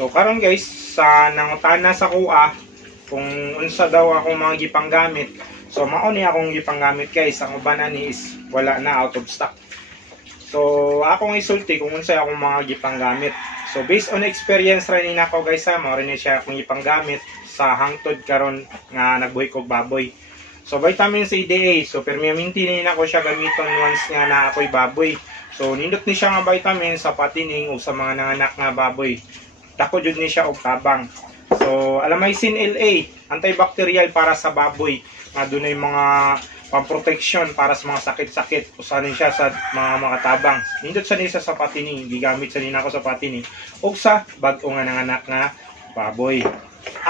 So karon guys, sa nangutana sa kuha kung unsa daw akong mga gipanggamit. So mao ni akong gipanggamit guys, ang uban ani is wala na, out of stock. So akong isulti kung unsa akong mga gipanggamit. So based on experience ra ni nako guys, mao rin siya akong gipanggamit sa hangtod karon nga nagbuhi kog baboy. So vitamin C, DA, so permanente ni nako siya gamiton once nga na ako'y baboy. So nindot ni siya nga vitamin sa patining o sa mga nanganak nga baboy. Dako jud ni siya og tabang. So Alamycin LA, antibacterial para sa baboy. Nga dunay mga pang-protection para sa mga sakit-sakit. Usanin siya sa mga makatabang. Nindot sa nisa sa patining, gigamit sa nina ko sa patining. O sa bag-o nga nanganak nga baboy.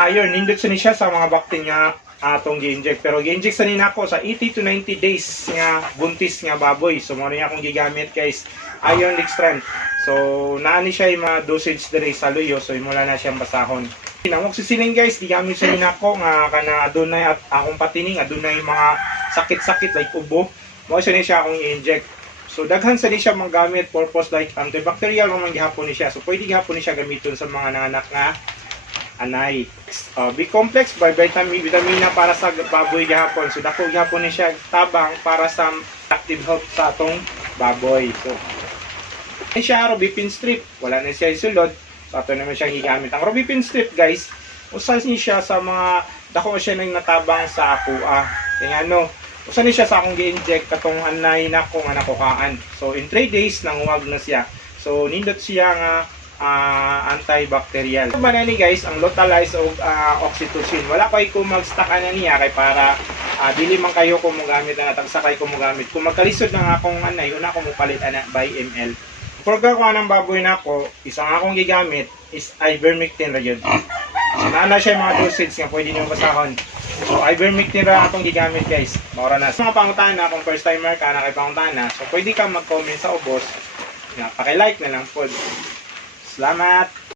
Iron, nindot sa siya sa mga bakterya atong gi-inject. Pero gi-inject sa nina ko sa 80 to 90 days nga buntis nga baboy. So mo rin akong gigamit guys. Iron Dextran. So naani siya yung mga dosage diri sa luyo. So imula na siyang basahon. Namok sisiling guys, gigamit sa nina ko nga kana adunay at akong patining, adunay mga sakit-sakit like ubo. Mo siya ni siya akong i-inject. So daghan sa ni siya manggamit purpose like antibacterial man gihapon ni siya. So pwede gihapon ni siya gamiton sa mga nanganak nga anay. B-complex by vitamina para sa baboy gihapon. So dako gihapon ni siya tabang para sa active health sa atong baboy. So ay siya Robipin strip, wala na siya isulod. So ato naman siyang gigamit. Ang Robipin strip guys, usa ni siya sa mga dako siya nang natabang sa akuha. Kaya usa ni siya sa akong gi-inject katong anay na ko nga nakuhaan. So in 3 days nanguwag na siya. So nindot siya nga antibacterial. Ito ba na ni guys, ang Lutalize o oxytocin. Wala kay ko mag-stock na niya kay para dili man kayo kung mogamit na tagsakay ko mogamit. Kung magkalisod na akong anay, una ko mo palit ana by ml. Pagka ko ng baboy na ko, isang akong gigamit is ivermectin ra yun. So naana siya mga dosage nga pwede niyo basahon. So ivermectin ra akong gigamit guys. Maura na. Sa mga pangutana, kung first timer ka na kay pangutana, so pwede ka mag-comment sa ubos. Paki-like na lang po. Salamat!